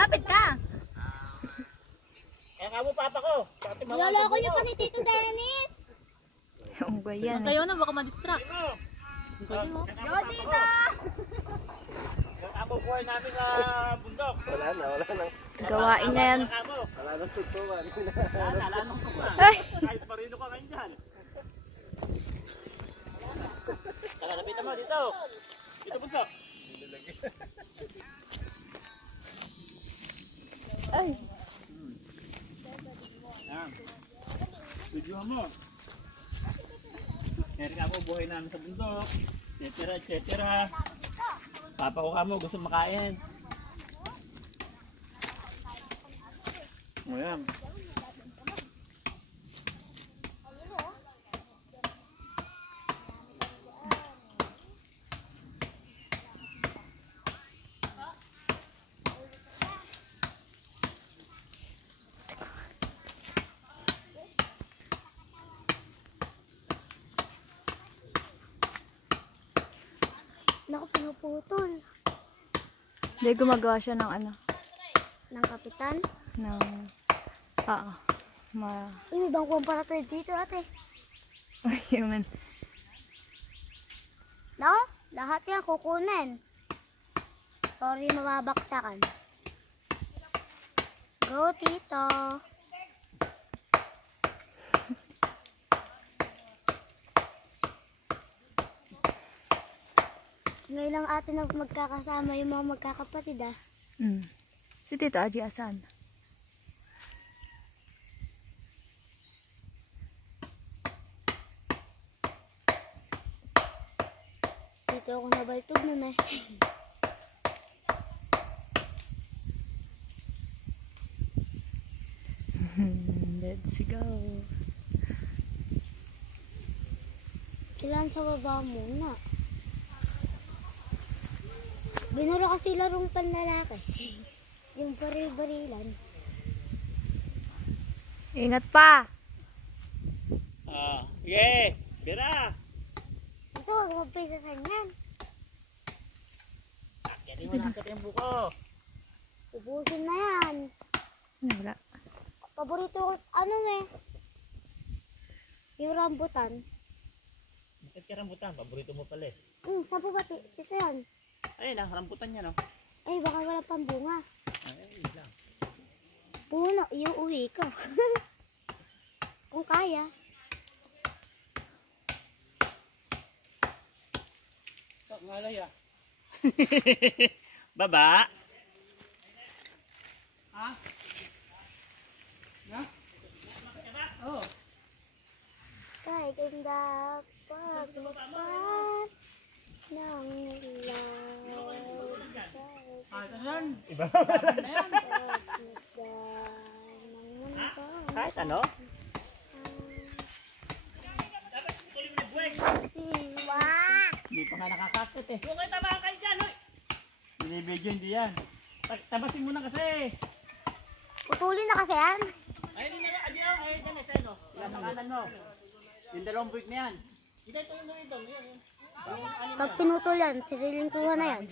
Lapit ka. Kaya nga mo papa ko. Niloloko niyo pa si Tito Dennis. Yung ba yan? Kayo na, baka ma-distract. Yo, Tita! Ako buhay namin sa bundok. Wala na. Gawain na yan. Wala na tutuan. Wala nang kumain. Ay! Kahit marino ka ngayon dyan. Tara, lapitan mo dito. Dito puso. Ay! Yan. Videohan mo. Meron ka mo buhay namin sa bundok. Etcetera. Papa ko kamo gusto makain. Ayan. Naku, pinuputol. Hindi, gumagawa siya ng ano? Ng kapitan. Ng... May bangkuhan pala tayo dito, ate. Yun. Naku, lahat yan kukunin. Sorry, mababaksakan. Go, Tito. Ngayon lang ate na magkakasama yung mga magkakapatid ah. Si Tito Aji asan? Dito ako nabaltog nun eh. Let's go. Kailangan sa baba muna. Binura kasi larong panlalaki. Yung baril-barilan. Ingat pa! Yeah! Bira! Ito, huwag magpisa sa yan. Akyatin mo na yung buko. Ubusin na yan. Wala. Paborito ko, ano eh. Yung rambutan. Bakit ka rambutan? Paborito mo pala eh. Saan po ba? Tito yan. Ayun lang, rambutan niya no? Ay, baka wala pang bunga. Ay, lang. Puno, iuwi ko. Kung kaya. Ngalay ah. Baba? Ha? Na? Oh. Kahit ang dapat lupan ng Yan. Iba. Kahit ano? Siwa! Hindi pa nga nakakakit eh. Huwag kayo tabahan kayo dyan, hoy! Binibigyan hindi yan. Tabasin mo na kasi. Putulin na kasi yan. Ayun na nga, adiyaw. Ayun dyan, isa no? Yan ang kanan mo. Yung dalawang buwik na yan. Hindi, ito yung ito. Pag pinutol yan, sariling kuha na yan.